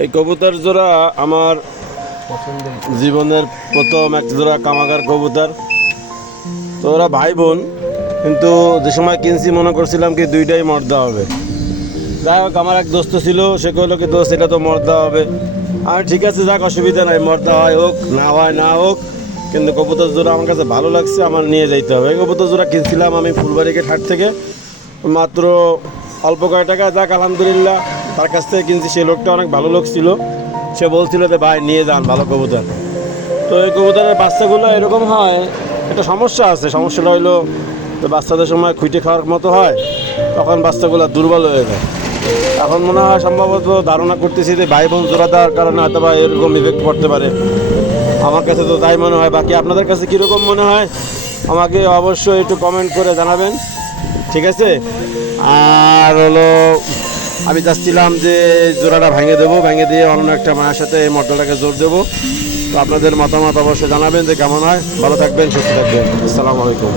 এই কবুতর জোড়া আমার জীবনের প্রথম এক জোড়া কামাগার কবুতর। তো ওরা ভাই বোন, কিন্তু যে সময় কিনছি মনে করছিলাম কি দুইটাই মর্দা হবে। যাই হোক, আমার এক দোস্ত ছিল, সে কইলো কি দোস্ত এটা তো মর্দা হবে। আমি ঠিক আছে, যাক অসুবিধা নাই, মর্দা হয় হোক না হয় না হোক, কিন্তু কবুতর জোড়া আমার কাছে ভালো লাগছে, আমার নিয়ে যাইতে হবে। এই কবুতর জোড়া কিনছিলাম আমি ফুলবাড়িঘাট হাট থেকে, মাত্র অল্প কয় টাকা। যাক আলহামদুলিল্লাহ, তার কাছ থেকে কিনছি। সেই লোকটা অনেক ভালো লোক ছিল, সে বলছিল যে ভাই নিয়ে যান, ভালো কবুতর। তো এই কবুতরের বাচ্চাগুলো এরকম হয়, একটা সমস্যা আছে। সমস্যাটা হইলো যে বাচ্চাদের সময় খুঁটে খাওয়ার মতো হয়, তখন বাচ্চাগুলো দুর্বল হয়ে যায়। এখন মনে হয় সম্ভবত ধারণা করতেছি যে ভাই বোন জোড়া দেওয়ার কারণে হয়তো বা এরকম ইফেক্ট পড়তে পারে। আমার কাছে তো তাই মনে হয়। বাকি আপনাদের কাছে কীরকম মনে হয় আমাকে অবশ্যই একটু কমেন্ট করে জানাবেন, ঠিক আছে? আর হলো, আমি চাচ্ছিলাম যে জোড়াটা ভেঙে দেবো, ভেঙে দিয়ে অন্য একটা মায়ের সাথে এই মডেলটাকে জোর দেবো। তো আপনাদের মতামত অবশ্যই জানাবেন যে কেমন হয়। ভালো থাকবেন, সুস্থ থাকবেন। আসসালামু আলাইকুম।